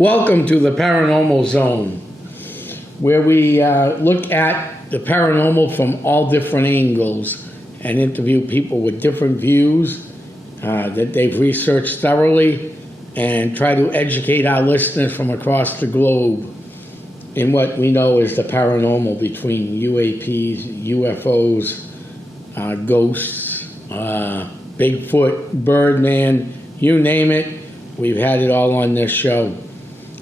Welcome to the Paranormal Zone, where we look at the paranormal from all different angles and interview people with different views that they've researched thoroughly and try to educate our listeners from across the globe in what we know is the paranormal between UAPs, UFOs, ghosts, Bigfoot, Birdman, you name it. We've had it all on this show.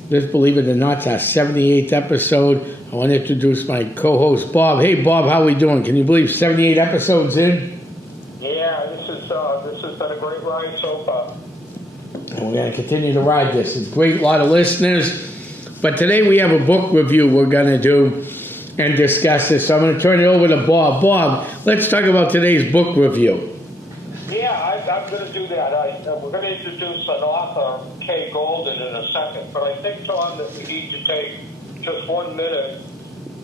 This, believe it or not, is our 78th episode. I want to introduce my co-host, Bob. Hey, Bob, how are we doing? Can you believe 78 episodes in? Yeah, this has been a great ride so far. And we're going to continue to ride this. It's a great lot of listeners. But today we have a book review we're going to do and discuss this. So I'm going to turn it over to Bob. Bob, let's talk about today's book review. Yeah, I'm going to do that. We're going to introduce an author, Kay Golden, in a second. But I think, Tom, that we need to take just 1 minute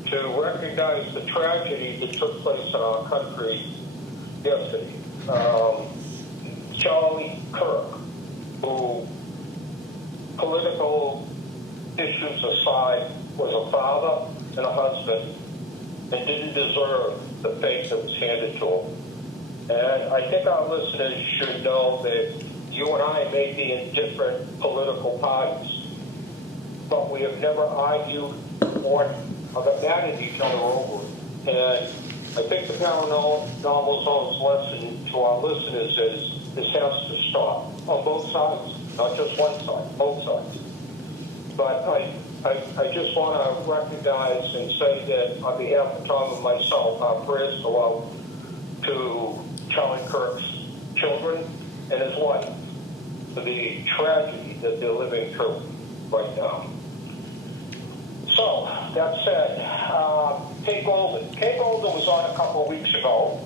to recognize the tragedy that took place in our country yesterday. Charlie Kirk, who, political issues aside, was a father and a husband and didn't deserve the fate that was handed to him. And I think our listeners should know that you and I may be in different political parties, but we have never argued or got mad at each other over it. And I think the Paranormal Zone's lesson to our listeners is this has to stop on both sides, not just one side, both sides. But I just want to recognize and say that on behalf of Tom and myself, our prayers go out to Charlie Kirk's children and his wife for the tragedy that they're living through right now. So, that said, Kay Golden. Kay Golden was on a couple of weeks ago,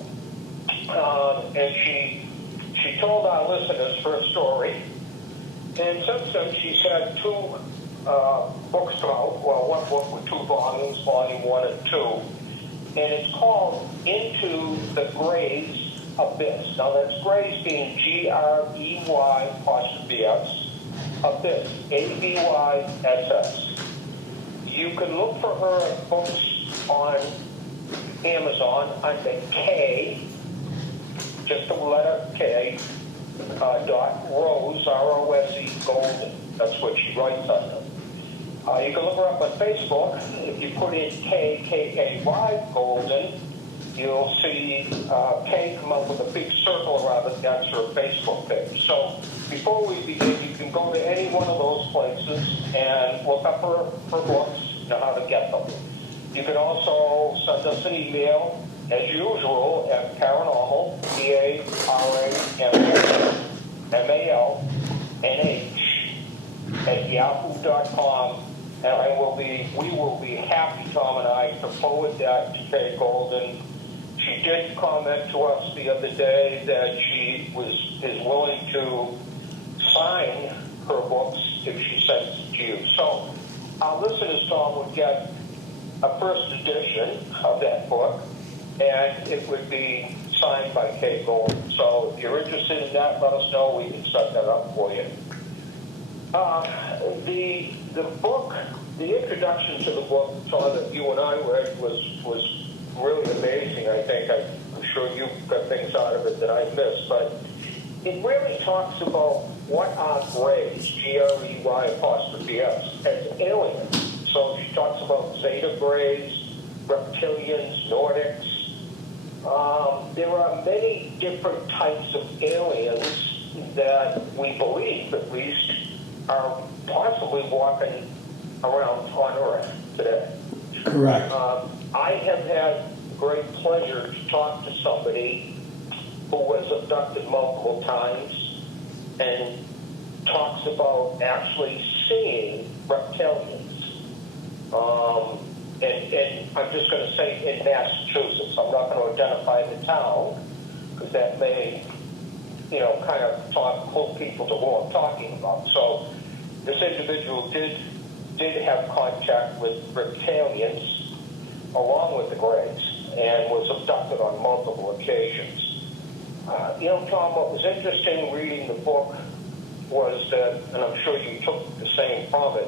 and she told our listeners her story. And since then, she's had two books out. Well, one book with 2 volumes, volume 1 and 2. And it's called Into the Gray's Abyss. Now, that's Gray's being Grey', Abyss, Abyss. You can look for her books on Amazon under K, just the letter K, dot Rose, R-O-S-E, Golden. That's what she writes under. You can look her up on Facebook. If you put in K-K-A-Y, Golden, you'll see K come up with a big circle around it. That's her Facebook page. So before we begin, you can go to any one of those places and look up her books, know how to get them. You can also send us an email, as usual, at paranormal, Paramalnh, at yahoo.com. And we will be happy, Tom and I, to forward that to Kay Golden. She did comment to us the other day that she is willing to sign her books if she sends it to you. So our listeners, Tom, would get a first edition of that book, and it would be signed by Kay Golden. So if you're interested in that, let us know. We can set that up for you. The book, the introduction to the book, Tom, that you and I read was really amazing. I think I'm sure you got things out of it that I missed, but it really talks about what are Greys, Grey', as aliens. So she talks about Zeta Greys, reptilians, Nordics. There are many different types of aliens that we believe, at least, are possibly walking around on Earth today. Correct. I have had great pleasure to talk to somebody who was abducted multiple times and talks about actually seeing reptilians. And I'm just going to say in Massachusetts. I'm not going to identify the town because that may, kind of pull people to what I'm talking about. So this individual did have contact with reptilians along with the Greys and was abducted on multiple occasions. Tom, what was interesting reading the book was that, and I'm sure you took the same from it,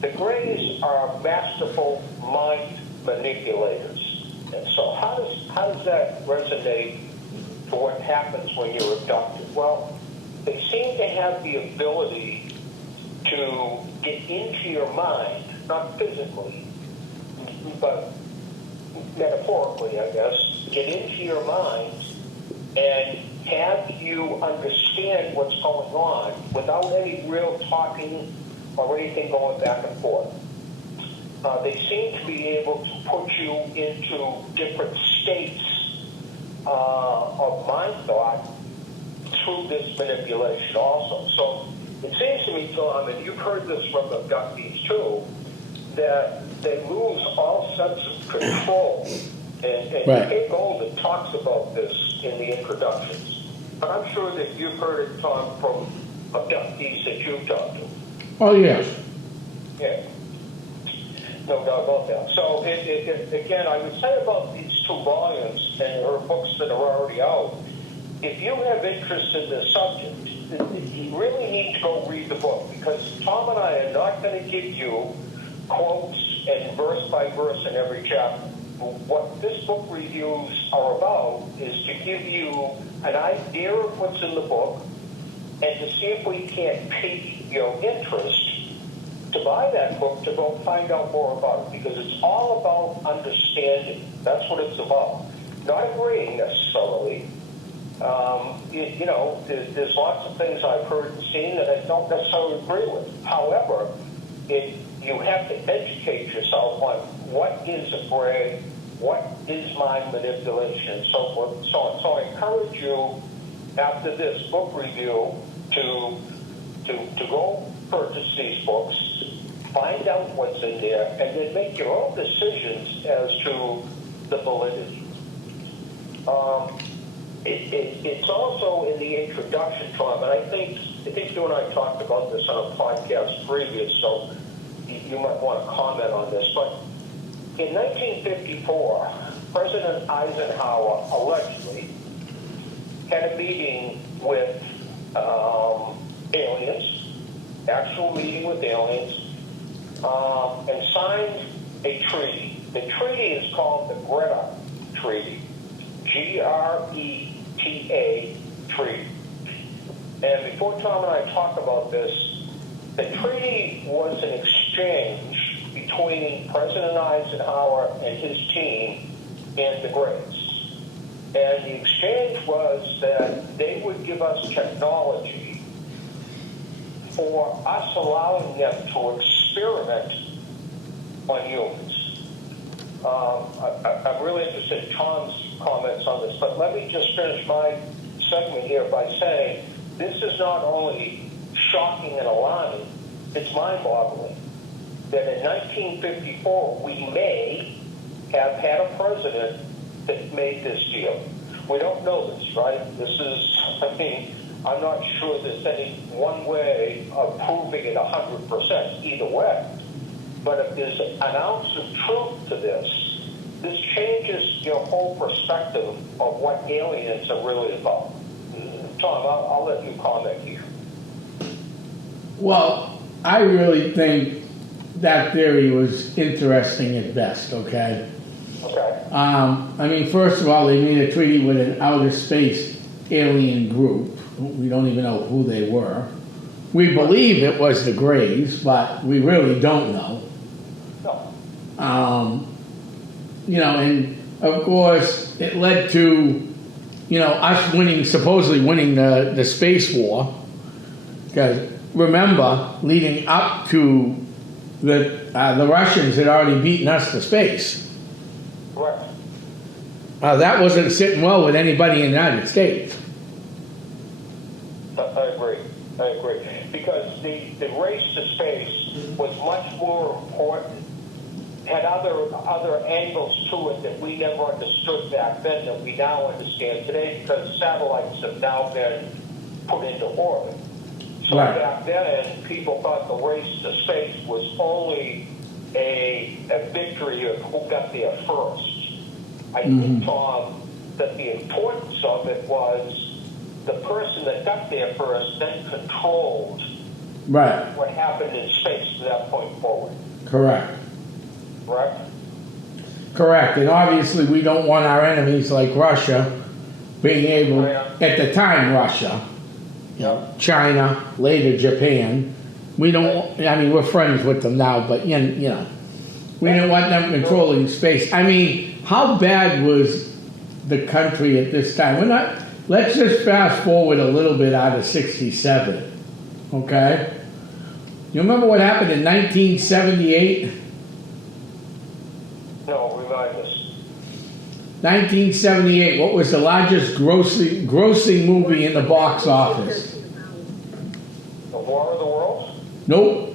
the Greys are masterful mind manipulators. And so how does that resonate to what happens when you're abducted? Well, they seem to have the ability to get into your mind, not physically, but metaphorically, I guess, get into your mind and have you understand what's going on without any real talking or anything going back and forth. They seem to be able to put you into different states of mind thought through this manipulation also. So it seems to me, Tom, and you've heard this from abductees too, that they lose all sense of control. And Right. Kay Golden talks about this in the introductions. But I'm sure that you've heard it, Tom, from abductees that you've talked to. Oh, yes. Yeah. No doubt about that. So, again, I would say about these two volumes and her books that are already out, if you have interest in this subject, you really need to go read the book, because Tom and I are not going to give you quotes and verse by verse in every chapter. What this book reviews are about is to give you an idea of what's in the book and to see if we can't pique your interest to buy that book, to go find out more about it, because it's all about understanding. That's what it's about. Not agreeing necessarily. There's lots of things I've heard and seen that I don't necessarily agree with. However, you have to educate yourself on what is a Grey, what is mind manipulation, and so forth and so on. So I encourage you, after this book review, to go purchase these books, find out what's in there, and then make your own decisions as to the validity. It's also in the introduction, Tom, and I think you and I talked about this on a podcast previous, so you might want to comment on this. But in 1954, President Eisenhower allegedly had a meeting with aliens, actual meeting with aliens, and signed a treaty. The treaty is called the Greta Treaty, Greta Treaty. And before Tom and I talk about this, the treaty was an exchange between President Eisenhower and his team and the Greys. And the exchange was that they would give us technology for us allowing them to experiment on humans. I'm really interested in Tom's comments on this, but let me just finish my segment here by saying this is not only shocking and alarming, it's mind-boggling that in 1954 we may have had a president that made this deal. We don't know this, right? I'm not sure there's any one way of proving it 100% either way. But if there's an ounce of truth to this changes your whole perspective of what aliens are really about. Tom, I'll let you comment here. Well, I really think that theory was interesting at best, okay? Okay. First of all, they made a treaty with an outer space alien group. We don't even know who they were. We believe it was the Greys, but we really don't know. No. And of course, it led to, us supposedly winning the space war. Because remember, leading up to the Russians had already beaten us to space. Correct. That wasn't sitting well with anybody in the United States. I agree. Because the race to space was much more important, had other angles to it that we never understood back then that we now understand today, because satellites have now been put into orbit. So right. Back then, people thought the race to space was only a victory of who got there first. I think, Tom, that the importance of it was the person that got there first then controlled Right. what happened in space from that point forward. Correct. Correct? Correct. And obviously we don't want our enemies like Russia being able, at the time Russia, China, later Japan. We don't, I mean, we're friends with them now, but you know, we don't want them controlling space. I mean, how bad was the country at this time? Let's just fast forward a little bit out of 67, okay? You remember what happened in 1978? No, remind us. 1978, what was the largest grossing movie in the box office? The War of the Worlds? Nope.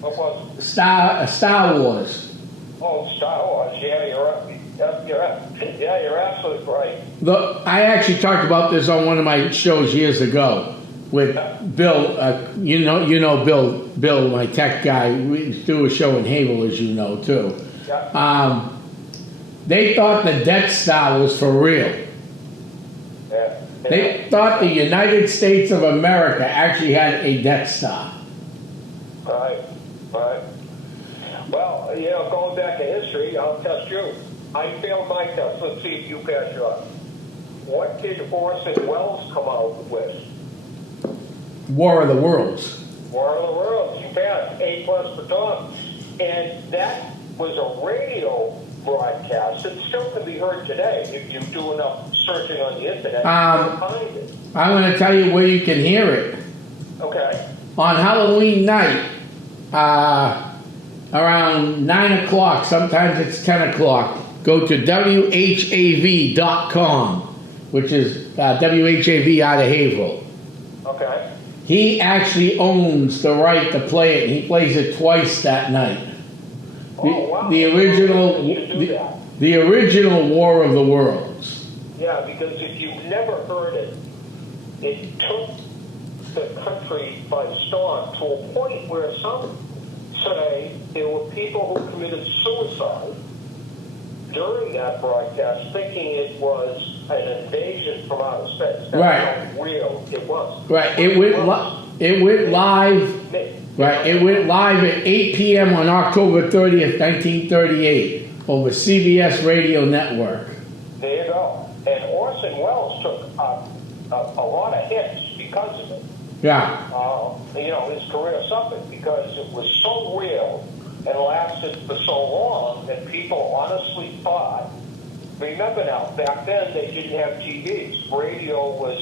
What was it? Star Wars. Oh, Star Wars. Yeah, you're absolutely right. I actually talked about this on one of my shows years ago with Bill. You know Bill, my tech guy. We do a show in Havel, as you know, too. Yeah. They thought the Death Star was for real. Yeah. They thought the United States of America actually had a Death Star. Right. Well, going back in history, I'll test you. I failed my test. Let's see if you pass yours. What did Orson Welles come out with? War of the Worlds. War of the Worlds. You passed. A+ for Tom. And that was a radio broadcast. It still can be heard today. If you do enough searching on the internet, you can find it. I'm going to tell you where you can hear it. Okay. On Halloween night, around 9 o'clock, sometimes it's 10 o'clock, go to WHAV.com, which is WHAV out of Haverhill. Okay. He actually owns the right to play it, and he plays it twice that night. The original War of the Worlds. Yeah, because if you've never heard it, it took the country by storm to a point where some say there were people who committed suicide during that broadcast thinking it was an invasion from outer space. That's how real it was. Right. It went live. Right. It went live at 8 p.m. on October 30th, 1938, over CBS Radio Network. There you go. And Orson Welles took a lot of hits because of it. Yeah. His career suffered because it was so real and lasted for so long that people honestly thought. Remember now, back then they didn't have TVs. Radio was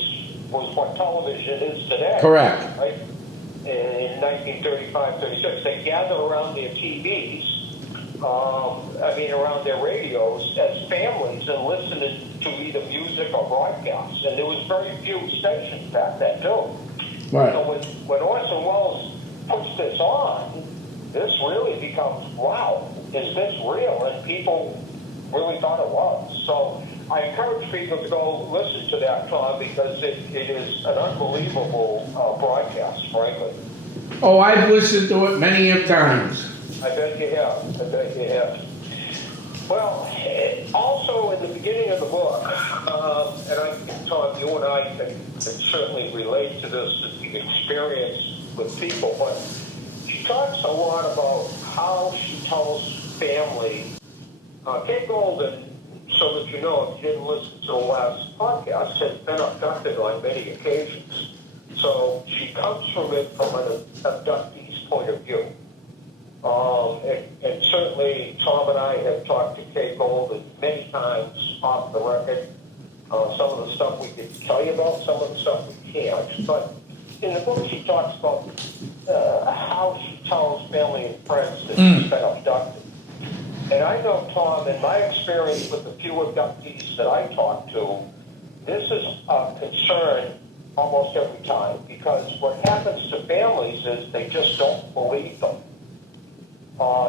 what television is today. Correct. Right? In 1935, 36, they gathered around their TVs, around their radios as families and listened to either music or broadcasts. And there was very few stations back then, too. Right. So when Orson Welles puts this on, this really becomes, wow, is this real? And people really thought it was. So I encourage people to go listen to that, Tom, because it is an unbelievable broadcast, frankly. Oh, I've listened to it many times. I bet you have. Well, also in the beginning of the book, Tom, you and I can certainly relate to this experience with people, but she talks a lot about how she tells family. Kate Golden, so that you know, if you didn't listen to the last podcast, has been abducted on many occasions. So she comes from it from an abductee's point of view. And certainly Tom and I have talked to Kate Golden many times off the record. Some of the stuff we can tell you about, some of the stuff we can't. But in the book she talks about how she tells family and friends that she's been abducted. And I know, Tom, in my experience with the few abductees that I talk to, this is a concern almost every time, because what happens to families is they just don't believe them.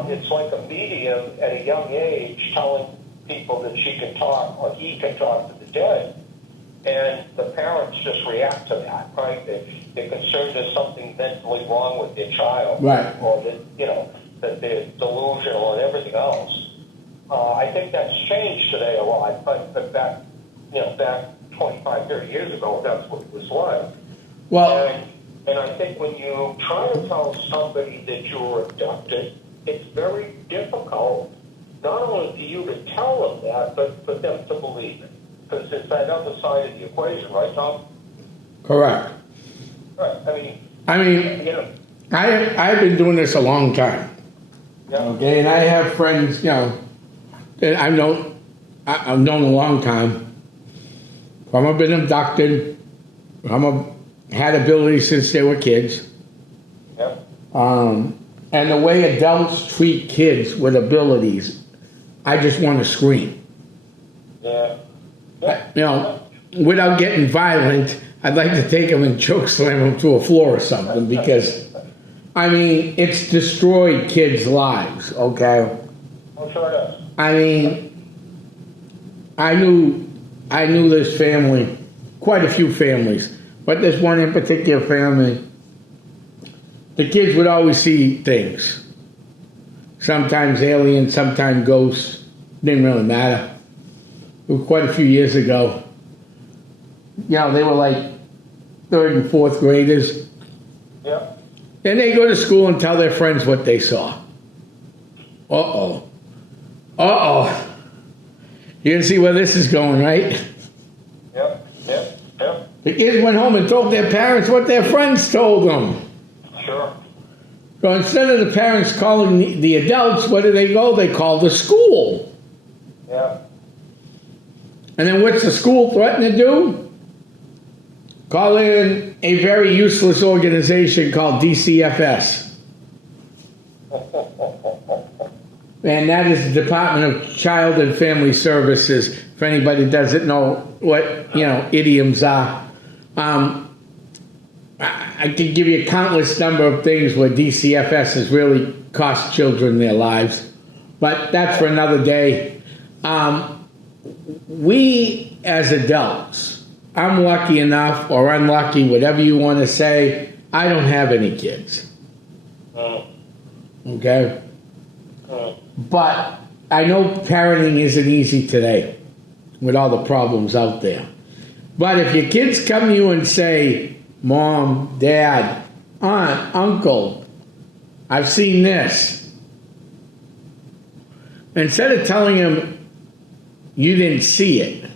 It's like a medium at a young age telling people that she can talk or he can talk to the dead, and the parents just react to that, right? They're concerned there's something mentally wrong with their child, right? Or that they're delusional and everything else. I think that's changed today a lot, but back 25, 30 years ago, that's what it was like. Well, And I think when you try to tell somebody that you were abducted, it's very difficult, not only for you to tell them that, but for them to believe it. Because it's that other side of the equation, right, Tom? correct. Right. I mean, You know, I've been doing this a long time. yeah. Okay, and I have friends, that I've known a long time. Some have been abducted. Some have had abilities since they were kids. Yeah. And the way adults treat kids with abilities, I just want to scream. Yeah. Without getting violent, I'd like to take them and choke slam them to a floor or something because, it's destroyed kids' lives, okay? I'm sure it is. I knew this family, quite a few families, but this one in particular family, the kids would always see things. Sometimes aliens, sometimes ghosts, didn't really matter. It was quite a few years ago. They were like 3rd and 4th graders. Yeah. And they go to school and tell their friends what they saw. Uh-oh. You can see where this is going, right? Yep. Yep. Yep. The kids went home and told their parents what their friends told them. Sure. So instead of the parents calling the adults, where do they go? They call the school. Yeah. And then what's the school threaten to do? Call in a very useless organization called DCFS. And that is the Department of Child and Family Services, for anybody that doesn't know what, idioms are. I could give you a countless number of things where DCFS has really cost children their lives, but that's for another day. We as adults, I'm lucky enough or unlucky, whatever you want to say, I don't have any kids. Okay? But I know parenting isn't easy today with all the problems out there. But if your kids come to you and say, Mom, Dad, Aunt, Uncle, I've seen this. Instead of telling them you didn't see it,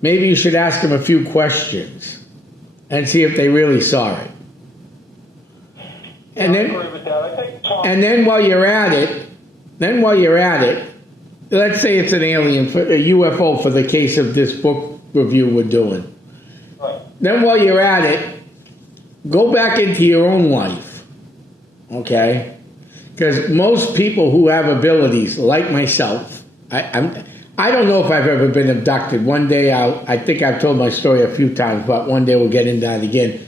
maybe you should ask them a few questions and see if they really saw it. And then, while you're at it, let's say it's an alien, a UFO for the case of this book review we're doing. Right. Then while you're at it, go back into your own life, okay? Because most people who have abilities, like myself, I don't know if I've ever been abducted. One day, I think I've told my story a few times, but one day we'll get into that again.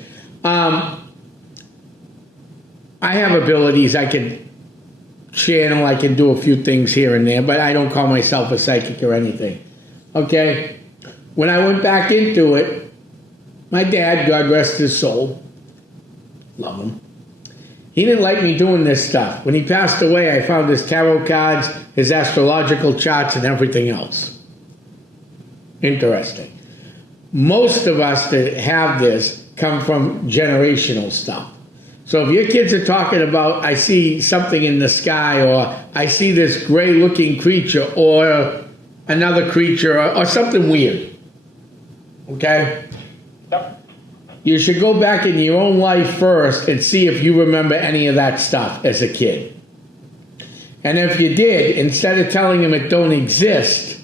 I have abilities. I can channel. I can do a few things here and there, but I don't call myself a psychic or anything. Okay? When I went back into it, my dad, God rest his soul, love him, he didn't like me doing this stuff. When he passed away, I found his tarot cards, his astrological charts, and everything else. Interesting. Most of us that have this come from generational stuff. So if your kids are talking about, I see something in the sky, or I see this gray-looking creature, or another creature, or something weird, okay? Yep. You should go back in your own life first and see if you remember any of that stuff as a kid. And if you did, instead of telling them it don't exist,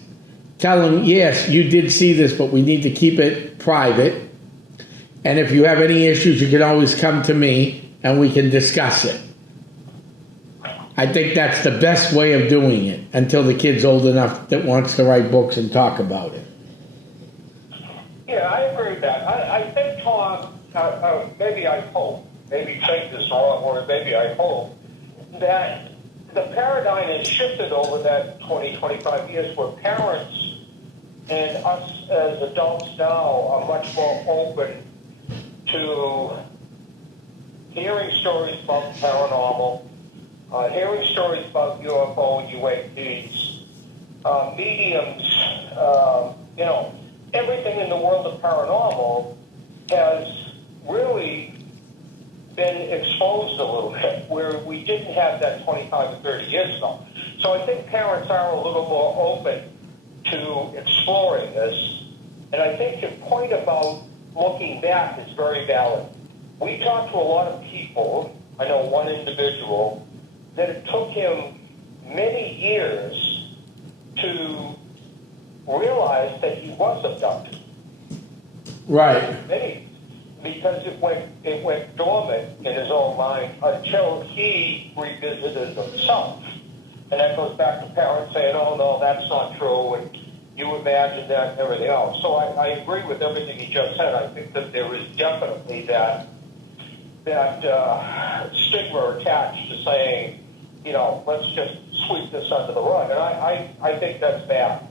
tell them, yes, you did see this, but we need to keep it private. And if you have any issues, you can always come to me and we can discuss it. I think that's the best way of doing it until the kid's old enough that wants to write books and talk about it. Yeah, I agree with that. I think, Tom, maybe I hope, maybe think this wrong, or maybe I hope, that the paradigm has shifted over that 20, 25 years where parents and us as adults now are much more open to hearing stories about paranormal, hearing stories about UFO and UAPs, mediums, everything in the world of paranormal has really been exposed a little bit, where we didn't have that 25 or 30 years ago. So I think parents are a little more open to exploring this. And I think your point about looking back is very valid. We talked to a lot of people, I know one individual, that it took him many years to realize that he was abducted. Right. Many, because it went dormant in his own mind until he revisited himself. And that goes back to parents saying, oh, no, that's not true, and you imagine that and everything else. So I agree with everything he just said. I think that there is definitely that stigma attached to saying, you know, let's just sweep this under the rug. And I think that's bad.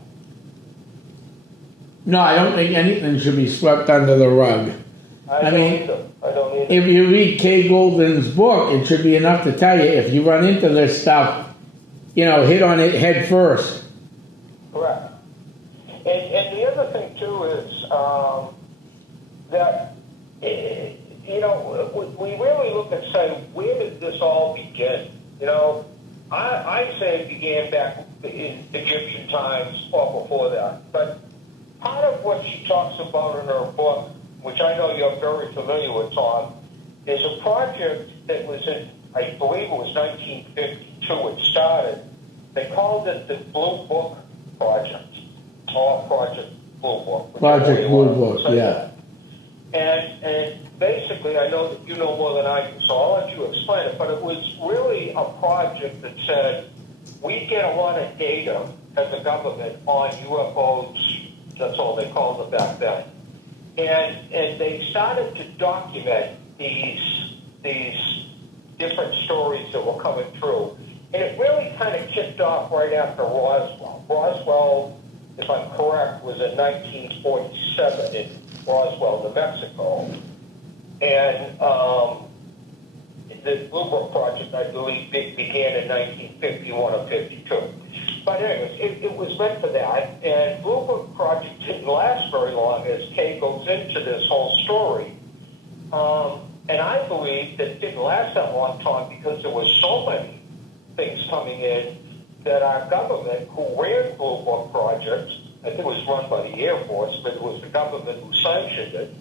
No, I don't think anything should be swept under the rug. I don't either. If you read Kay Golden's book, it should be enough to tell you if you run into this stuff, you know, hit on it head first. Correct. And the other thing, too, is that, you know, we really look and say, where did this all begin? You know, I say it began back in Egyptian times or before that. But part of what she talks about in her book, which I know you're very familiar with, Tom, is a project that was in, I believe it was 1952 it started. They called it the Blue Book Project, or Project Blue Book. Project Blue Book, yeah. And basically, I know that you know more than I do, so I'll let you explain it, but it was really a project that said, we get a lot of data as a government on UFOs, that's all they called it back then. And they started to document these different stories that were coming through. And it really kind of kicked off right after Roswell. Roswell, if I'm correct, was in 1947 in Roswell, New Mexico. And the Blue Book Project, I believe, began in 1951 or 52. But anyways, it was meant for that. And Blue Book Project didn't last very long as Kay goes into this whole story. And I believe that it didn't last that long, Tom, because there were so many things coming in that our government, who ran Blue Book Project, I think it was run by the Air Force, but it was the government who sanctioned it,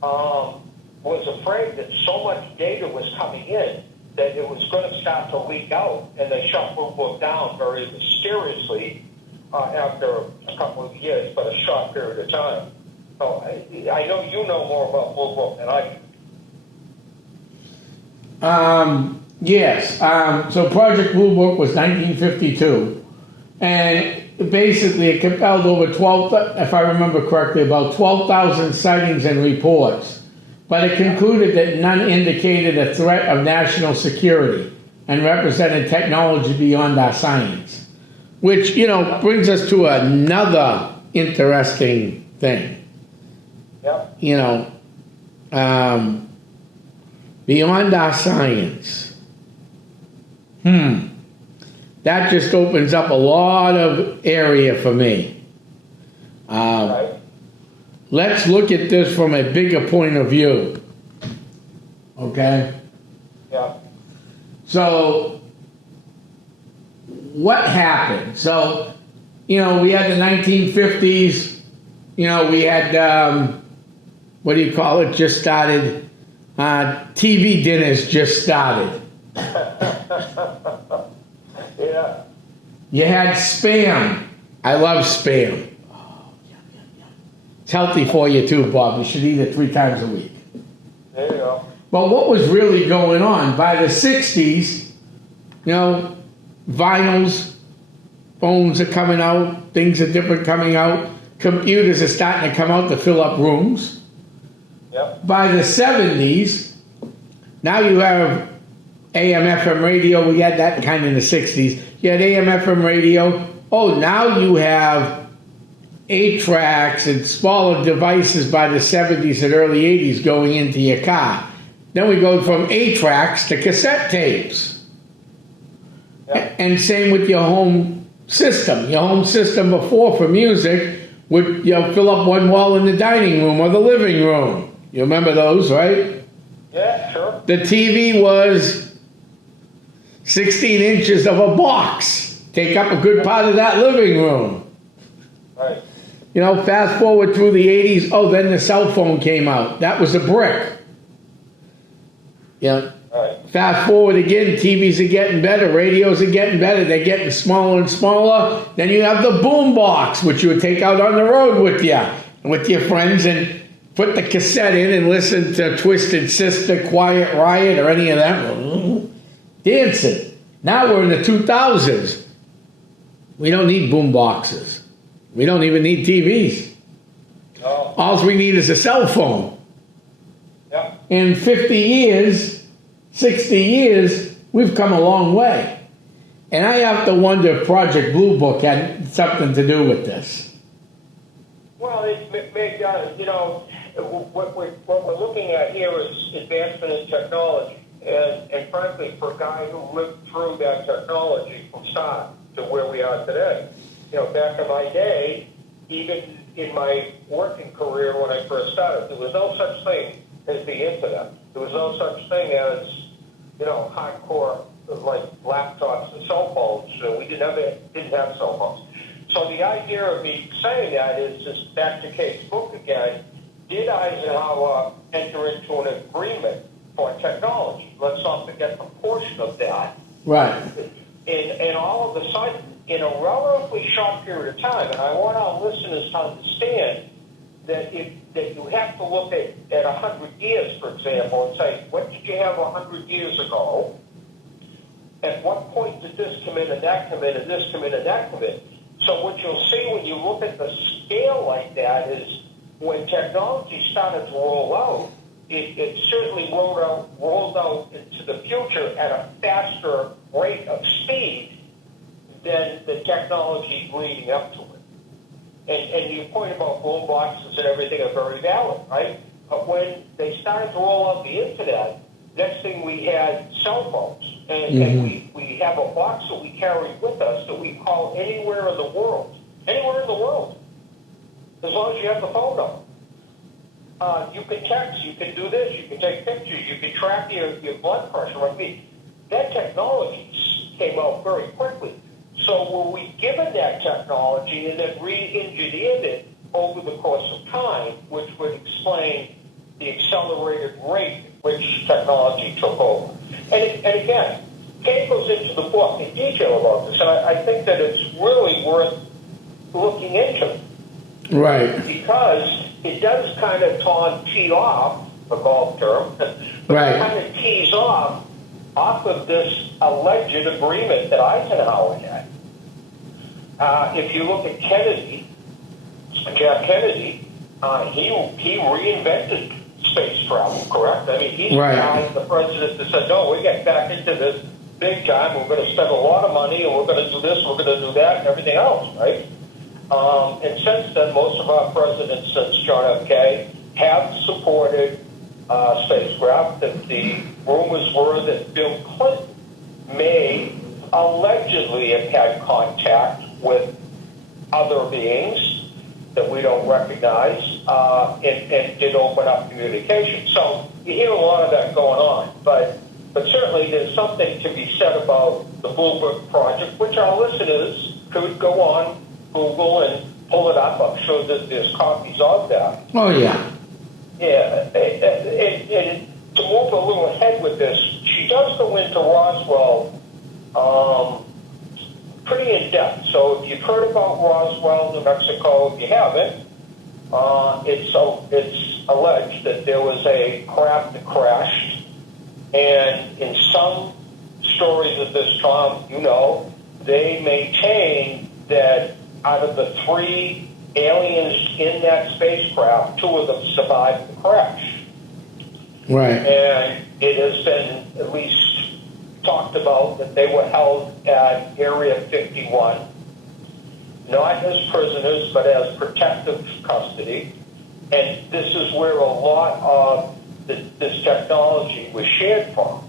was afraid that so much data was coming in that it was going to start to leak out, and they shut Blue Book down very mysteriously after a couple of years, but a short period of time. So I know you know more about Blue Book than I do. Yes. So Project Blue Book was 1952, and basically it compelled over 12, if I remember correctly, about 12,000 sightings and reports. But it concluded that none indicated a threat of national security and represented technology beyond our science. Which, you know, brings us to another interesting thing. Yep. You know, beyond our science. That just opens up a lot of area for me. Right. Let's look at this from a bigger point of view. Okay? Yeah. So, what happened? So, you know, we had the 1950s, you know, we had, what do you call it, just started, TV dinners just started. Yeah. You had Spam. I love Spam. It's healthy for you too, Bob. You should eat it 3 times a week. There you go. But what was really going on? By the 60s, you know, vinyls, phones are coming out, things are different coming out, computers are starting to come out to fill up rooms. Yep. By the 70s, now you have AM, FM radio. We had that kind of in the 60s. You had AM, FM radio. Oh, now you have 8-tracks and smaller devices by the 70s and early 80s going into your car. Then we go from 8-tracks to cassette tapes. Yep. And same with your home system. Your home system before for music would, fill up one wall in the dining room or the living room. You remember those, right? Yeah, sure. The TV was 16 inches of a box. Take up a good part of that living room. Right. Fast forward through the 80s. Oh, then the cell phone came out. That was a brick. Yeah. Right. Fast forward again, TVs are getting better, radios are getting better, they're getting smaller and smaller. Then you have the boom box, which you would take out on the road with your friends and put the cassette in and listen to Twisted Sister, Quiet Riot, or any of them. Dancing. Now we're in the 2000s. We don't need boom boxes. We don't even need TVs. No. All we need is a cell phone. Yeah. In 50 years, 60 years, we've come a long way. And I have to wonder if Project Blue Book had something to do with this. Well, what we're looking at here is advancement in technology. And frankly, for a guy who lived through that technology from start to where we are today, back in my day, even in my working career when I first started, there was no such thing as the internet. There was no such thing as, hardcore like laptops and cell phones. We didn't have cell phones. So the idea of me saying that is just back to Kate's book again. Did Eisenhower enter into an agreement for technology? Let's not forget the portion of that. Right. And all of a sudden, in a relatively short period of time, and I want our listeners to understand that you have to look at 100 years, for example, and say, what did you have 100 years ago? At what point did this come in and that come in and this come in and that come in? So what you'll see when you look at the scale like that is when technology started to roll out, it certainly rolled out into the future at a faster rate of speed than the technology leading up to it. And your point about boom boxes and everything are very valid, right? But when they started to roll out the internet, next thing we had cell phones. And we have a box that we carry with us that we call anywhere in the world. Anywhere in the world. As long as you have the phone number. You can text, you can do this, you can take pictures, you can track your blood pressure. I mean, that technology came out very quickly. So were we given that technology and then re-engineered it over the course of time, which would explain the accelerated rate at which technology took over. And again, Kate goes into the book in detail about this, and I think that it's really worth looking into. Right. Because it does kind of tee off, a golf term, but right. It kind of tees off of this alleged agreement that Eisenhower had. If you look at Kennedy, Jack Kennedy, he reinvented space travel, correct? I mean, he's right. The president that said, no, we get back into this big time, we're going to spend a lot of money, and we're going to do this, we're going to do that, and everything else, right? And since then, most of our presidents since John F. Kennedy have supported spacecraft. That the rumors were that Bill Clinton may allegedly have had contact with other beings that we don't recognize and did open up communication. So you hear a lot of that going on. But certainly there's something to be said about the Blue Book Project, which our listeners could go on Google and pull it up. I'm sure that there's copies of that. Oh, yeah. Yeah. And to move a little ahead with this, she does go into Roswell pretty in depth. So if you've heard about Roswell, New Mexico, if you haven't, it's alleged that there was a craft that crashed, and in some stories at this time, they maintain that out of the 3 aliens in that spacecraft, 2 of them survived the crash. Right. And it has been at least talked about that they were held at Area 51, not as prisoners, but as protective custody. And this is where a lot of this technology was shared from.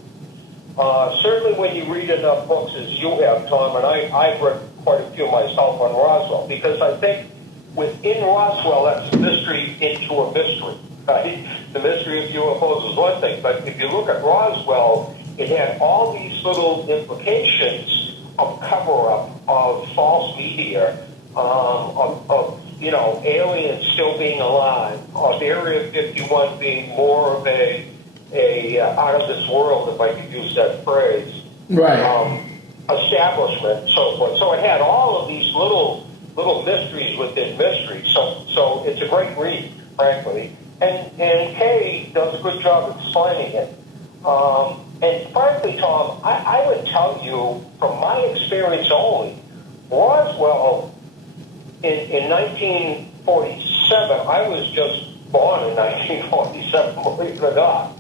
Certainly when you read enough books as you have, Tom, and I've read quite a few myself on Roswell, because I think within Roswell, that's a mystery into a mystery. Right? The mystery of UFOs is one thing, but if you look at Roswell, it had all these little implications of cover-up, of false media, of aliens still being alive, of Area 51 being more of a out of this world, if I could use that phrase. Right. Establishment, so forth. So it had all of these little mysteries within mysteries. So it's a great read, frankly. And Kay does a good job explaining it. And frankly, Tom, I would tell you from my experience only, Roswell in 1947, I was just born in 1947, believe it or not.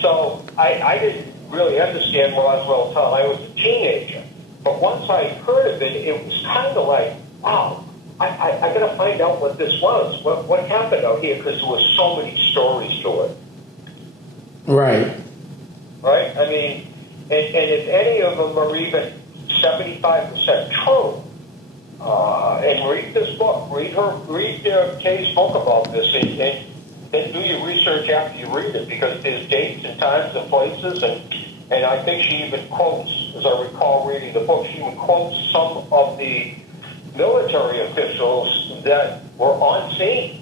So I didn't really understand Roswell until I was a teenager. But once I heard of it, it was kind of like, wow, I got to find out what this was. What happened out here? Because there were so many stories to it. Right. Right? I mean, and if any of them are even 75% true, and read this book, read Kay's book about this, and do your research after you read it, because there's dates and times and places, and I think she even quotes, as I recall reading the book, she even quotes some of the military officials that were on scene.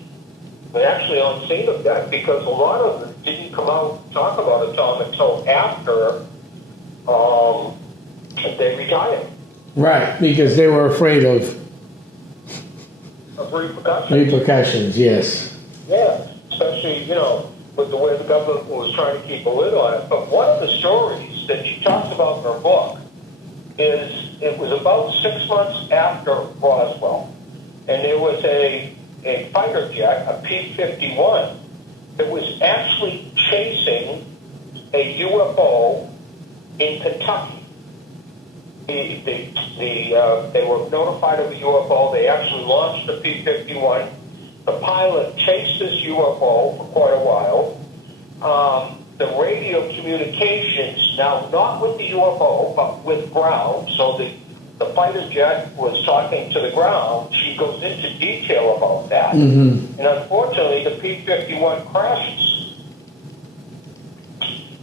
They're actually on scene of that, because a lot of them didn't come out and talk about it, Tom, until after they retired. Right, because they were afraid of Repercussions. repercussions, yes. Yeah, especially, with the way the government was trying to keep a lid on it. But one of the stories that she talks about in her book is it was about 6 months after Roswell, and there was a fighter jet, a P-51, that was actually chasing a UFO in Kentucky. They were notified of the UFO. They actually launched the P-51. The pilot chased this UFO for quite a while. The radio communications, now not with the UFO, but with ground, so the fighter jet was talking to the ground. She goes into detail about that. Mm-hmm. And unfortunately, the P-51 crashes.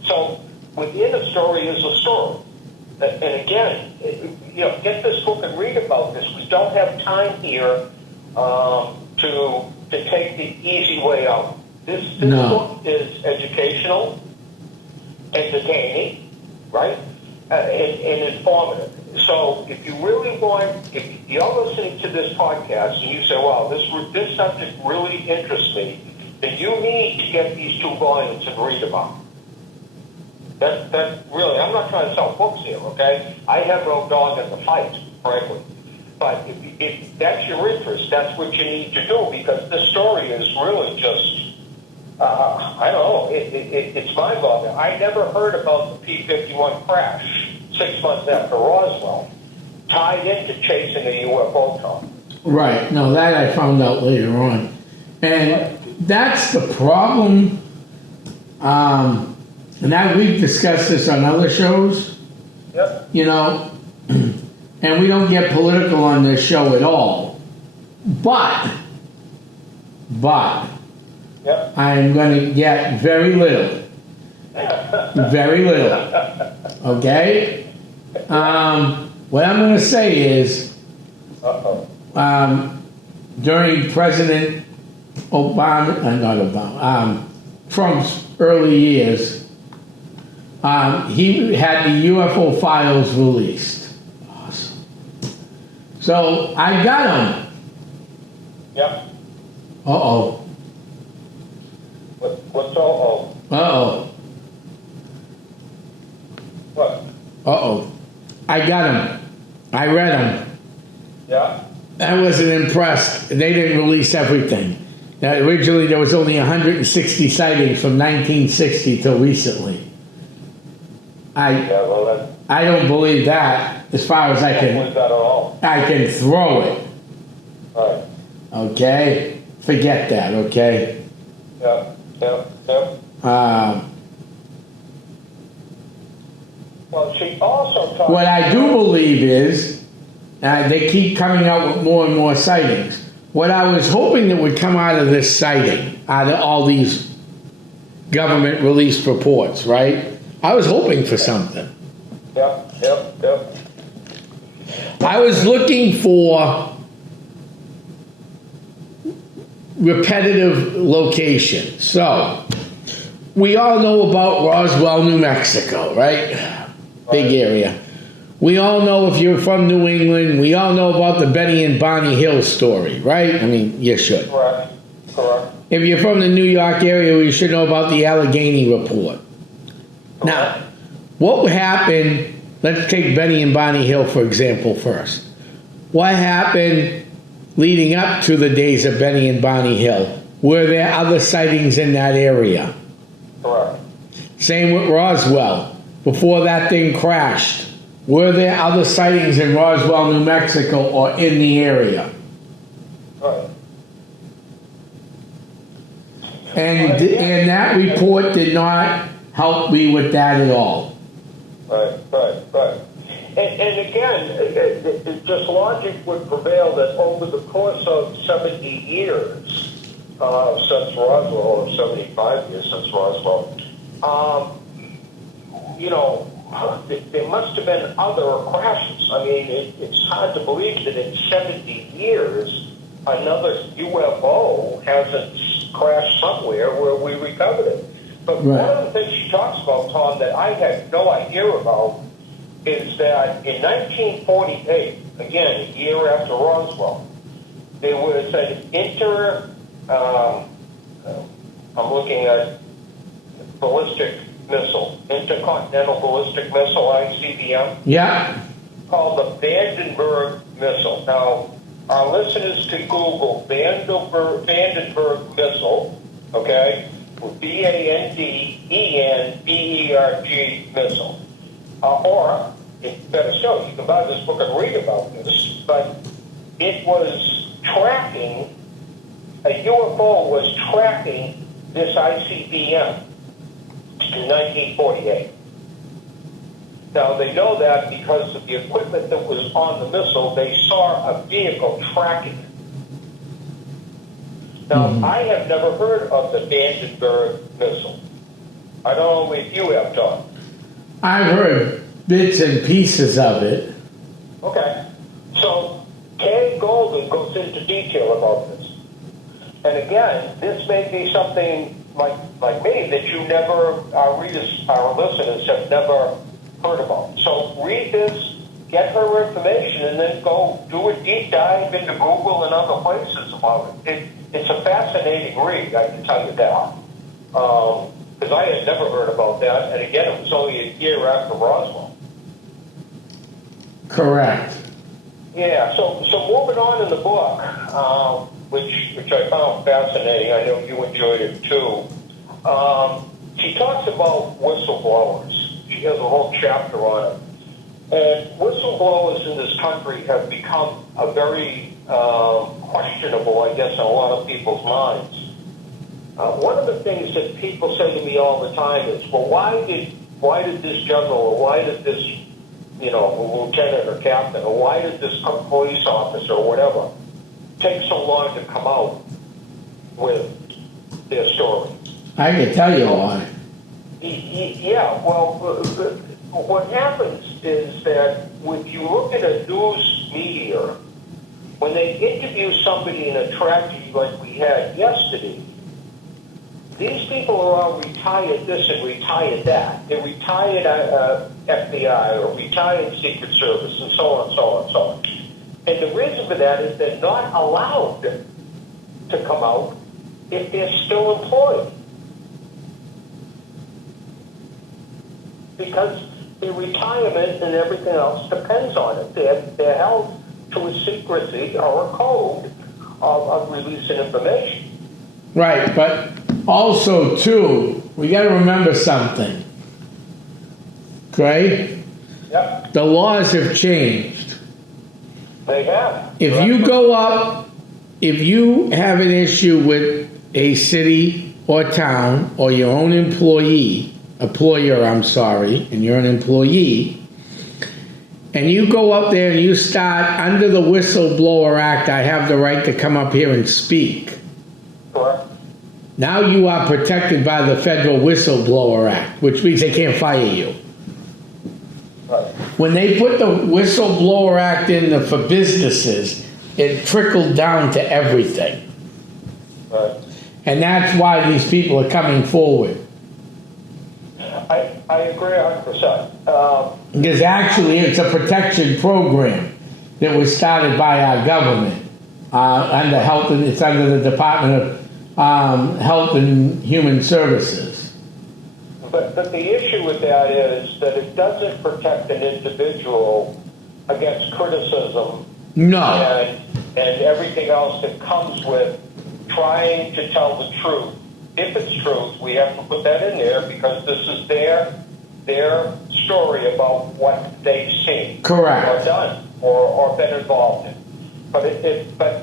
So within a story is a story. And again, get this book and read about this. We don't have time here to take the easy way out. This book is educational, entertaining, right, and informative. So if you really if you're listening to this podcast and you say, wow, this subject really interests me, then you need to get these 2 volumes and read them out. That really, I'm not trying to sell books here, okay? I have no dog in the fight, frankly. But if that's your interest, that's what you need to do, because this story is really just, I don't know, it's mind-boggling. I never heard about the P-51 crash 6 months after Roswell, tied into chasing a UFO, Tom. Right. No, that I found out later on. And that's the problem. And that we've discussed this on other shows. Yep. And we don't get political on this show at all. But yep. I'm going to get very little. Very little. Okay? What I'm going to say is, during President Trump's early years, he had the UFO files released. Awesome. So I got them. Yep. Uh-oh. What's uh-oh? Uh-oh. What? Uh-oh. I got them. I read them. Yeah? I wasn't impressed. They didn't release everything. Now, originally, there was only 160 sightings from 1960 till recently. I don't believe that. As far as I can throw it. Right. Okay? Forget that, okay? Yep. Well, she also what I do believe is they keep coming out with more and more sightings. what I was hoping that would come out of this sighting, out of all these government released reports, right? I was hoping for something. Yep. I was looking for repetitive location. So, we all know about Roswell, New Mexico, right? Big area. We all know, if you're from New England, we all know about the Benny and Barney Hill story, right? I mean, you should. Correct. If you're from the New York area, you should know about the Allegheny Report. Now, what happened, let's take Benny and Barney Hill, for example, first. What happened leading up to the days of Benny and Barney Hill? Were there other sightings in that area? Correct. Same with Roswell. Before that thing crashed, were there other sightings in Roswell, New Mexico, or in the area? Right. And that report did not help me with that at all. Right. And again, just logic would prevail that over the course of 70 years since Roswell, or 75 years since Roswell, there must have been other crashes. I mean, it's hard to believe that in 70 years, another UFO hasn't crashed somewhere where we recovered it. But right. One of the things she talks about, Tom, that I had no idea about is that in 1948, again, a year after Roswell, there was an I'm looking at ballistic missile, intercontinental ballistic missile, ICBM. Yeah. Called the Vandenberg missile. Now, our listeners can Google Vandenberg missile, okay? Vandenberg missile. Or, better still, you can buy this book and read about this, but it was tracking, a UFO was tracking this ICBM in 1948. Now, they know that because of the equipment that was on the missile, they saw a vehicle tracking it. Now, I have never heard of the Vandenberg missile. I don't know if you have, Tom. I've heard bits and pieces of it. Okay. So, Kay Golden goes into detail about this. And again, this may be something like me that you never, our readers, our listeners have never heard about. So read this, get her information, and then go do a deep dive into Google and other places about it. It's a fascinating read, I can tell you that. Because I had never heard about that, and again, it was only a year after Roswell. Correct. Yeah, so moving on in the book, which I found fascinating, I know you enjoyed it too. She talks about whistleblowers. She has a whole chapter on it. And whistleblowers in this country have become a very questionable, I guess, in a lot of people's minds. One of the things that people say to me all the time is, well, why did this general, or why did this, lieutenant or captain, or why did this police officer or whatever take so long to come out with their story? I can tell you why. Yeah, well, what happens is that when you look at a news media, when they interview somebody in a tragedy like we had yesterday, these people are all retired this and retired that. They're retired FBI or retired Secret Service and so on, so on, so on. And the reason for that is they're not allowed to come out if they're still employed. Because their retirement and everything else depends on it. They're held to a secrecy or a code of releasing information. Right, but also, too, we got to remember something. Okay? Yep. The laws have changed. They have. If you go up, if you have an issue with a city or town or your own employer, and you're an employee, and you go up there and you start, under the Whistleblower Act, I have the right to come up here and speak. Correct. Now you are protected by the Federal Whistleblower Act, which means they can't fire you. Right. When they put the Whistleblower Act in for businesses, it trickled down to everything. Right. And that's why these people are coming forward. I agree 100%. Because actually it's a protection program that was started by our government under health, and it's under the Department of Health and Human Services. But the issue with that is that it doesn't protect an individual against criticism No. and everything else that comes with trying to tell the truth. If it's truth, we have to put that in there because this is their story about what they've seen. Correct. Or done or been involved in. But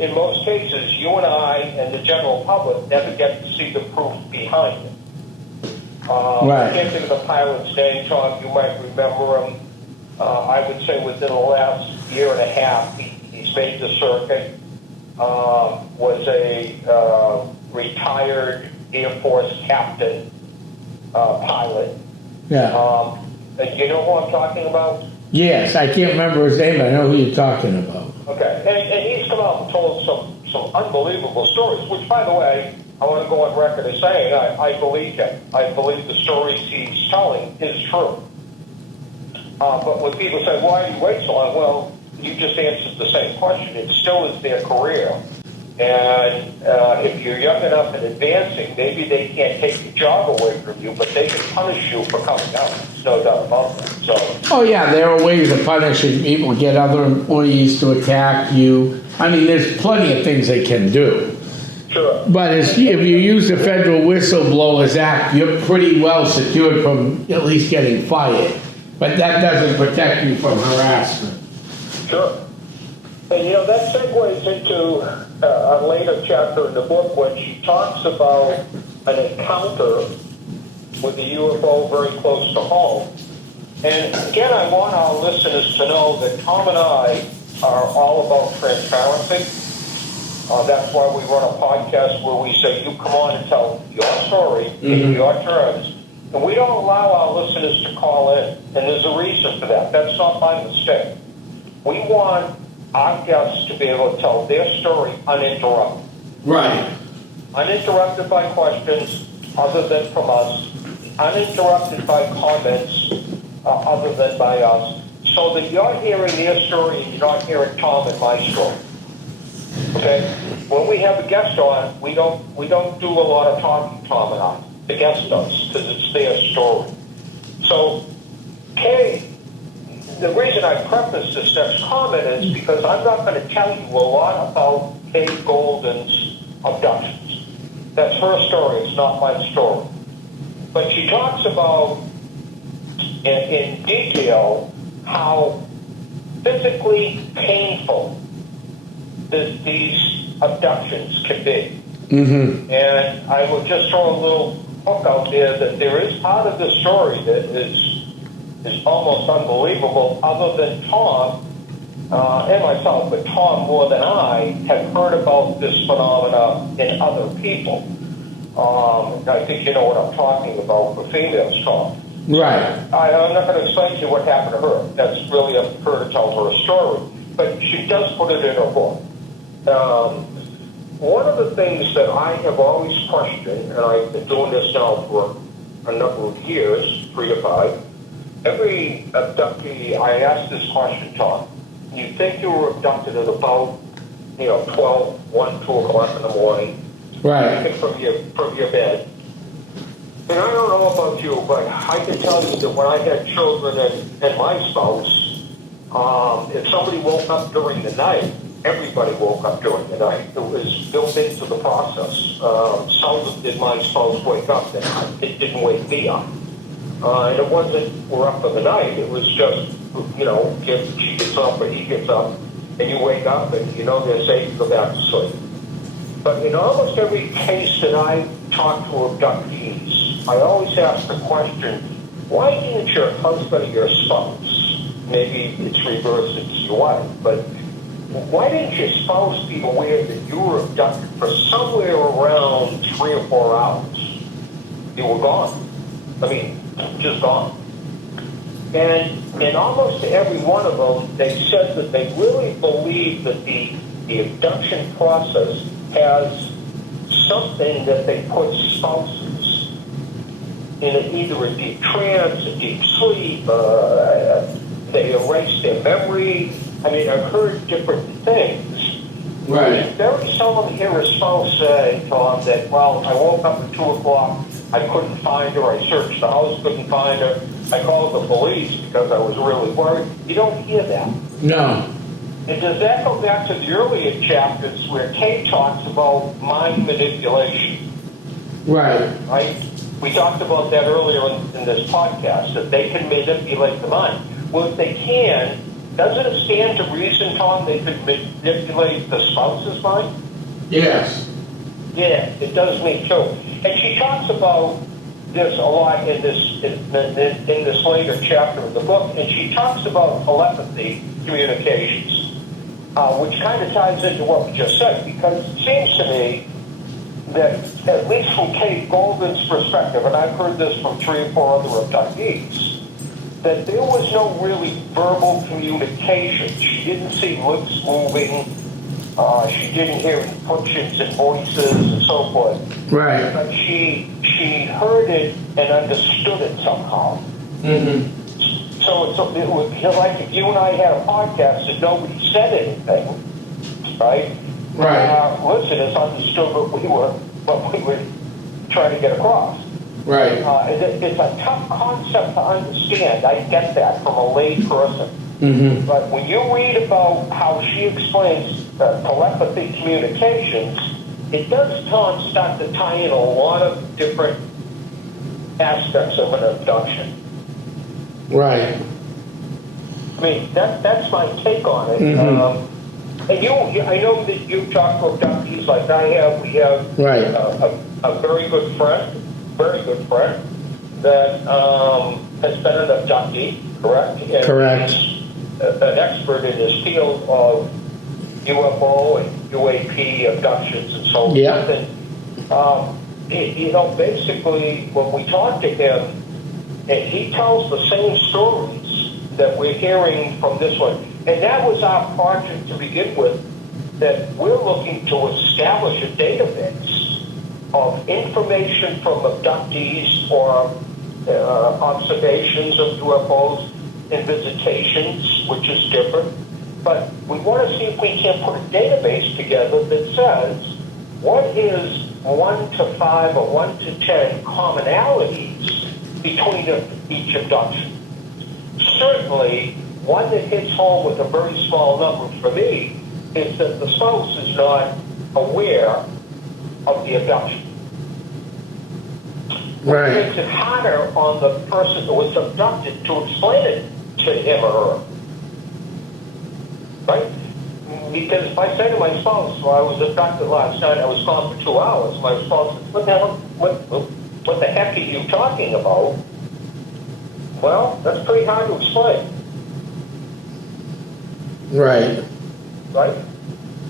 in most cases, you and I and the general public never get to see the proof behind it. Right. I can't think of the pilot's name, Tom. You might remember him. I would say within the last year and a half, he's made the circuit. Was a retired Air Force captain, pilot. Yeah. You know who I'm talking about? Yes, I can't remember his name, but I know who you're talking about. Okay, and he's come out and told some unbelievable stories, which, by the way, I want to go on record as saying I believe him. I believe the stories he's telling is true. But when people say, why do you wait so long? Well, you just answered the same question. It still is their career. And if you're young enough and advancing, maybe they can't take your job away from you, but they can punish you for coming out. There's no doubt about that. So. Oh yeah, there are ways of punishing people, get other employees to attack you. I mean, there's plenty of things they can do. Sure. But if you use the Federal Whistleblowers Act, you're pretty well secured from at least getting fired. But that doesn't protect you from harassment. Sure. And that segues into a later chapter in the book when she talks about an encounter with a UFO very close to home. And again, I want our listeners to know that Tom and I are all about transparency. That's why we run a podcast where we say, you come on and tell your story in your terms. And we don't allow our listeners to call in. And there's a reason for that. That's not by mistake. We want our guests to be able to tell their story uninterrupted. Right. Uninterrupted by questions other than from us. Uninterrupted by comments other than by us. So that you're hearing their story and you're not hearing Tom and my story. Okay? When we have a guest on, we don't do a lot of talking, Tom and I. The guest does, because it's their story. So, Kay, the reason I preface this next comment is because I'm not going to tell you a lot about Kay Golden's abductions. That's her story, it's not my story. But she talks about, in detail, how physically painful these abductions can be. Mm-hmm. And I will just throw a little hook out there that there is part of the story that is almost unbelievable, other than Tom and myself, but Tom more than I have heard about this phenomena in other people. I think you know what I'm talking about for females, Tom. Right. I'm not going to explain to you what happened to her. That's really up to her to tell her story. But she does put it in her book. One of the things that I have always questioned, and I've been doing this now for a number of years, 3 to 5, every abductee, I ask this question, Tom. You think you were abducted at about, 12, 1, 2 o'clock in the morning. Right. From your bed. And I don't know about you, but I can tell you that when I had children and my spouse, if somebody woke up during the night, everybody woke up during the night. It was built into the process. Seldom did my spouse wake up, and it didn't wake me up. And it wasn't we're up for the night. It was just, if she gets up or he gets up, and you wake up and they're safe to go back to sleep. But in almost every case that I talk to abductees, I always ask the question, why didn't your husband or your spouse maybe it's reversed, it's your wife, but why didn't your spouse be aware that you were abducted for somewhere around 3 or 4 hours? You were gone. I mean, just gone. And in almost every one of them, they said that they really believe that the abduction process has something that they put spouses in either a deep trance, a deep sleep, they erase their memory. I mean, I've heard different things. Right. You very seldom hear a spouse say, Tom, that, well, I woke up at 2 o'clock, I couldn't find her, I searched the house, couldn't find her, I called the police because I was really worried. You don't hear that. No. And does that go back to the earlier chapters where Kay talks about mind manipulation? Right. Right? We talked about that earlier in this podcast, that they can manipulate the mind. Well, if they can, doesn't it stand to reason, Tom, they could manipulate the spouse's mind? Yes. Yeah, it does me too. And she talks about this a lot in this later chapter of the book, and she talks about telepathy communications, which kind of ties into what we just said, because it seems to me that, at least from Kate Golden's perspective, and I've heard this from 3 or 4 other abductees, that there was no really verbal communication. She didn't see lips moving. She didn't hear inflections in voices and so forth. Right. But she heard it and understood it somehow. Mm-hmm. So it would be like if you and I had a podcast and nobody said anything, right? Right. Our listeners understood what we were trying to get across. Right. It's a tough concept to understand. I get that from a lay person. Mm-hmm. But when you read about how she explains telepathy communications, it does start to tie in a lot of different aspects of an abduction. Right. I mean, that's my take on it. Mm-hmm. And I know that you've talked to abductees like I have. We have Right. a very good friend that has been an abductee, correct? And Correct. he's an expert in his field of UFO and UAP abductions and so forth. Yeah. And, basically, when we talk to him, and he tells the same stories that we're hearing from this one. And that was our project to begin with, that we're looking to establish a database of information from abductees or observations of UFOs and visitations, which is different. But we want to see if we can put a database together that says what is 1 to 5 or 1 to 10 commonalities between each abduction. Certainly, one that hits home with a very small number for me is that the spouse is not aware of the abduction. Right. It makes it harder on the person who was abducted to explain it to him or her. Right? Because if I say to my spouse, well, I was abducted last night, I was gone for 2 hours, my spouse says, what the heck are you talking about? Well, that's pretty hard to explain. Right. Right?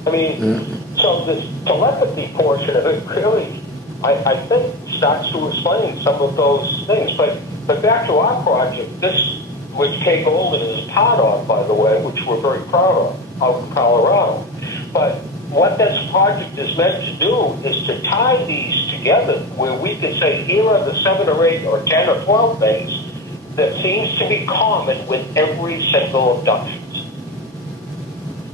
I mean, so this telepathy portion of it really, I think, starts to explain some of those things. But back to our project, this, which Kay Golden is part of, by the way, which we're very proud of, out in Colorado. But what this project is meant to do is to tie these together where we can say, here are the 7 or 8 or 10 or 12 things that seems to be common with every single abduction.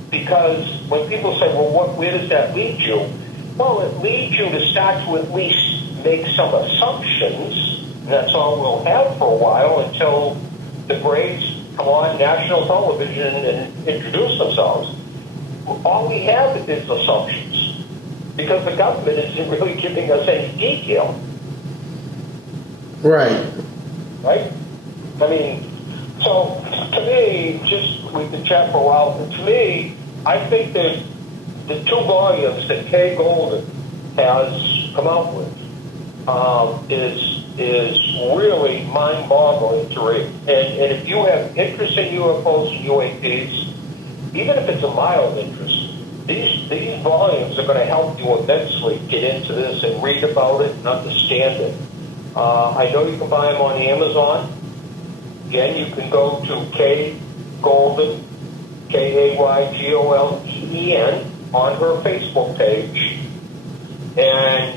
Because when people say, well, where does that lead you? Well, it leads you to start to at least make some assumptions. And that's all we'll have for a while until the Braves come on national television and introduce themselves. All we have is assumptions because the government isn't really giving us any detail. Right. Right? I mean, so to me, we can chat for a while, but to me, I think that the 2 volumes that Kay Golden has come out with is really mind-boggling to read. And if you have interest in UFOs and UAPs, even if it's a mild interest, these volumes are going to help you immensely get into this and read about it and understand it. I know you can buy them on Amazon. Again, you can go to Kay Golden, Kaygolden, on her Facebook page, and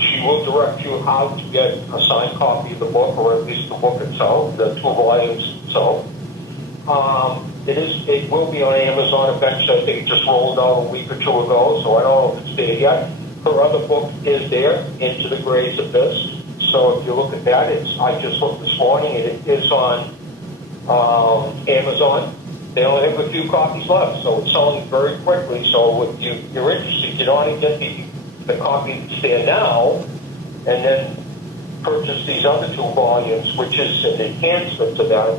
she will direct you how to get a signed copy of the book, or at least the book itself, the 2 volumes itself. It will be on Amazon eventually. I think it just rolled out a week or 2 ago, so I don't know if it's there yet. Her other book is there, Into the Grays Abyss. So if you look at that, I just looked this morning, and it is on Amazon. They only have a few copies left, so it's selling very quickly. So if you're interested, you don't want to get the copy that's there now, and then purchase these other 2 volumes, which is an enhancement to that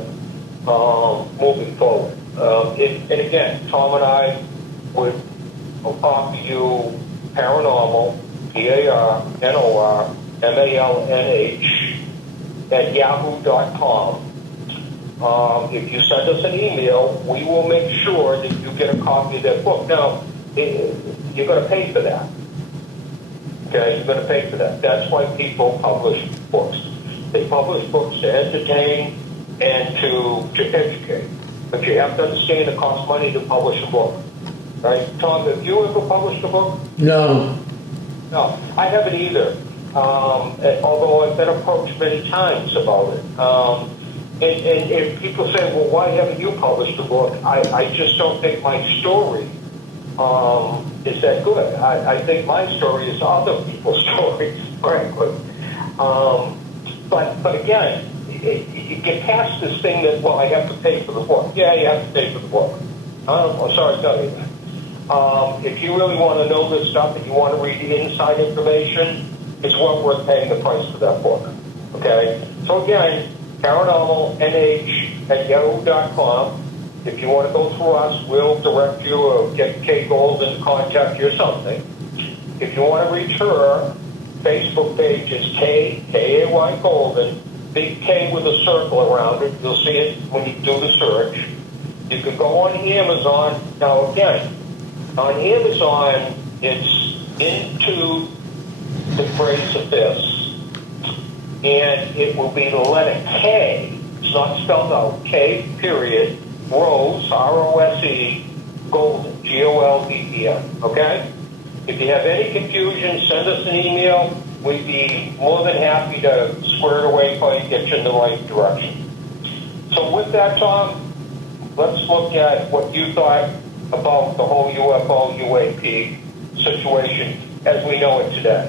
moving forward. And again, Tom and I would offer you Paranormal, PARNORMALNH at yahoo.com. If you send us an email, we will make sure that you get a copy of that book. Now, you're going to pay for that. Okay, you're going to pay for that. That's why people publish books. They publish books to entertain and to educate. But you have to understand it costs money to publish a book. Right? Tom, have you ever published a book? No. No, I haven't either. Although I've been approached many times about it. And people say, well, why haven't you published a book? I just don't think my story is that good. I think my story is other people's stories, frankly. But again, you get past this thing that, well, I have to pay for the book. Yeah, you have to pay for the book. I'm sorry to tell you that. If you really want to know this stuff and you want to read the inside information, it's well worth paying the price for that book. Okay? So again, paranormalnh@yahoo.com. If you want to go through us, we'll direct you or get Kay Golden to contact you or something. If you want to reach her, Facebook page is K-A-Y Golden, big K with a circle around it. You'll see it when you do the search. You can go on Amazon. Now again, on Amazon, it's Into the Grays Abyss. And it will be the letter K. It's not spelled out. K, period, Rose, R-O-S-E, Golden, G-O-L-D-E-N. Okay? If you have any confusion, send us an email. We'd be more than happy to square it away for you, get you in the right direction. So with that, Tom, let's look at what you thought about the whole UFO, UAP situation as we know it today.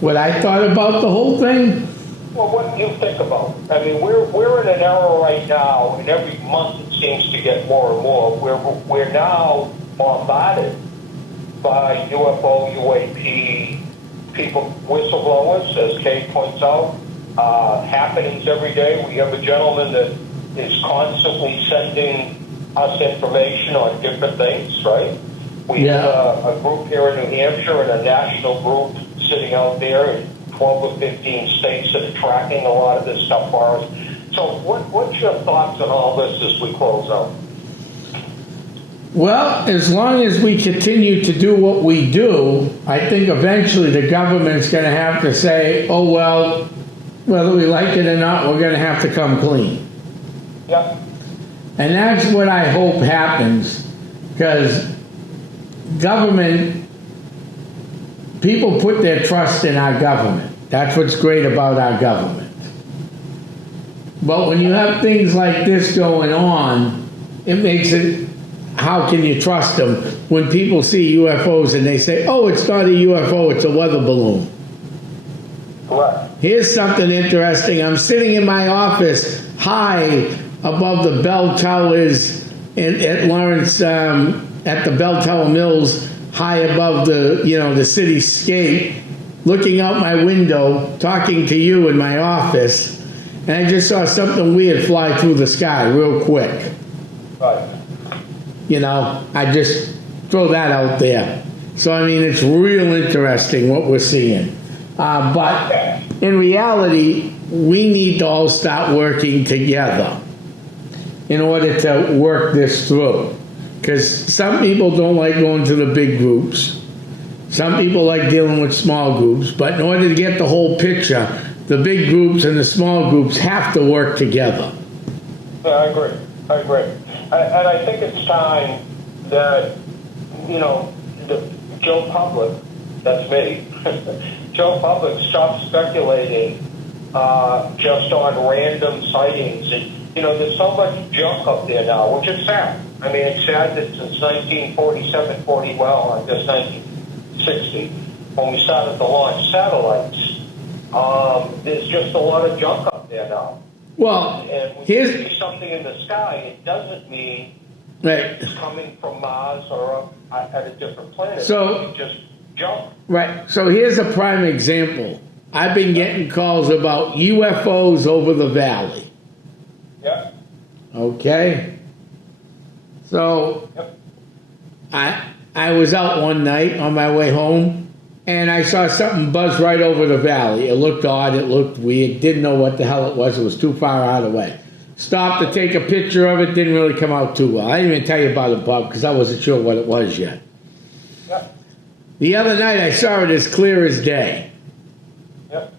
What I thought about the whole thing? Well, what do you think about it? I mean, we're in an era right now, and every month it seems to get more and more. We're now bombarded by UFO, UAP people, whistleblowers, as Kay points out, happenings every day. We have a gentleman that is constantly sending us information on different things, right? We have a group here in New Hampshire and a national group sitting out there in 12 or 15 states that are tracking a lot of this stuff for us. So what's your thoughts on all this as we close out? Well, as long as we continue to do what we do, I think eventually the government's going to have to say, oh, well, whether we like it or not, we're going to have to come clean. Yep. And that's what I hope happens, because government, people put their trust in our government. That's what's great about our government. But when you have things like this going on, it makes it, how can you trust them when people see UFOs and they say, oh, it's not a UFO, it's a weather balloon. Correct. Here's something interesting. I'm sitting in my office high above the bell towers at Lawrence, at the bell tower mills, high above the cityscape, looking out my window, talking to you in my office, and I just saw something weird fly through the sky real quick. Right. I just throw that out there. So, I mean, it's real interesting what we're seeing. But in reality, we need to all start working together in order to work this through. Because some people don't like going to the big groups. Some people like dealing with small groups. But in order to get the whole picture, the big groups and the small groups have to work together. Yeah, I agree. And I think it's time that, Joe Public, that's me, Joe Public stopped speculating just on random sightings. And, there's so much junk up there now, which is sad. I mean, it's sad that since 1947, 1960, when we started to launch satellites, there's just a lot of junk up there now. Well, and when you see something in the sky, it doesn't mean it's coming from Mars or at a different planet. So, it's just junk. Right. So here's a prime example. I've been getting calls about UFOs over the valley. Yep. Okay. So Yep. I was out one night on my way home, and I saw something buzz right over the valley. It looked odd. It looked weird. Didn't know what the hell it was. It was too far out of the way. Stopped to take a picture of it. Didn't really come out too well. I didn't even tell you about it, Bob, because I wasn't sure what it was yet. Yep. The other night, I saw it as clear as day. Yep.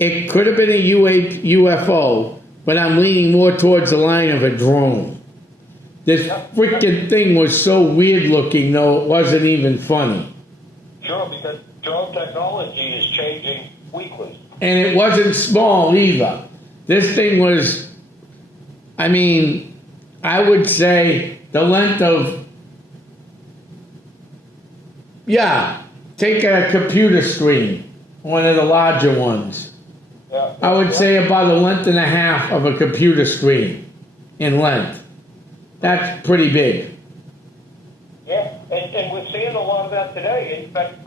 It could have been a UFO, but I'm leaning more towards the line of a drone. This freaking thing was so weird looking, though it wasn't even funny. Sure, because drone technology is changing weekly. And it wasn't small either. This thing was, I mean, I would say the length of, take a computer screen, one of the larger ones. Yeah. I would say about a length and a half of a computer screen in length. That's pretty big. Yeah, and we're seeing a lot of that today. But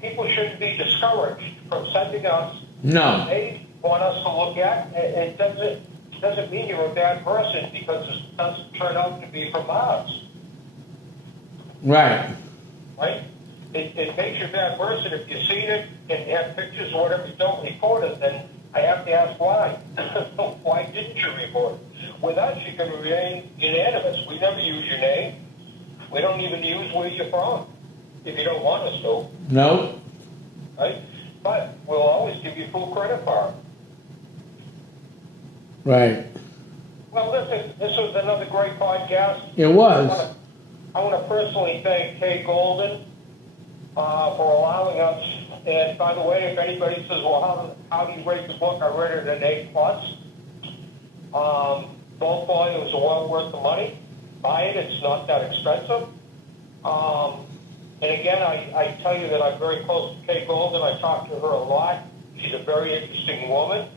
people shouldn't be discouraged from sending us. No. They want us to look at. It doesn't mean you're a bad person because it doesn't turn out to be from Mars. Right. Right? It makes you a bad person if you've seen it and have pictures or whatever, you don't report it, then I have to ask why. Why didn't you report it? With us, you can remain unanimous. We never use your name. We don't even use where you're from if you don't want us to. No. Right? But we'll always give you full credit for it. Right. Well, listen, this was another great podcast. It was. I want to personally thank Kay Golden for allowing us. And by the way, if anybody says, well, how do you rate the book? I rated it an A+. Both volumes are well worth the money. Buy it. It's not that expensive. And again, I tell you that I'm very close to Kay Golden. I talk to her a lot. She's a very interesting woman.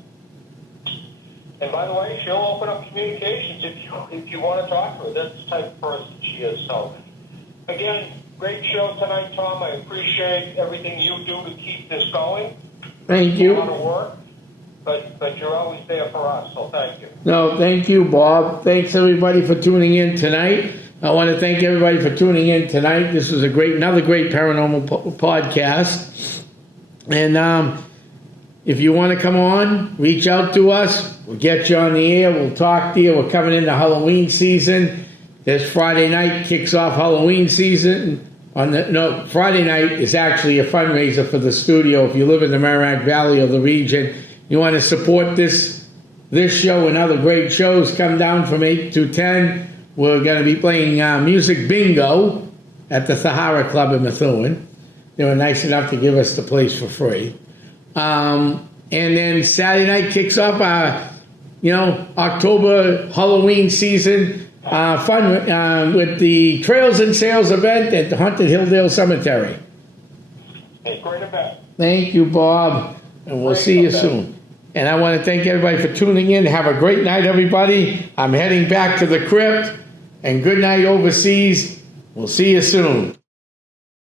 And by the way, she'll open up communications if you want to talk to her. That's the type of person she is. So, again, great show tonight, Tom. I appreciate everything you do to keep this going. Thank you. A lot of work, but you're always there for us, so thank you. No, thank you, Bob. Thanks, everybody, for tuning in tonight. I want to thank everybody for tuning in tonight. This was another great paranormal podcast. And if you want to come on, reach out to us. We'll get you on the air. We'll talk to you. We're coming into Halloween season. This Friday night kicks off Halloween season. Friday night is actually a fundraiser for the studio. If you live in the Merrimack Valley or the region, you want to support this show and other great shows, come down from 8 to 10. We're going to be playing music bingo at the Sahara Club in Methuen. They were nice enough to give us the place for free. And then Saturday night kicks off October Halloween season fun with the Trails and Sales event at the Haunted Hilldale Cemetery. Hey, great event. Thank you, Bob, and we'll see you soon. And I want to thank everybody for tuning in. Have a great night, everybody. I'm heading back to the crypt, and good night overseas. We'll see you soon.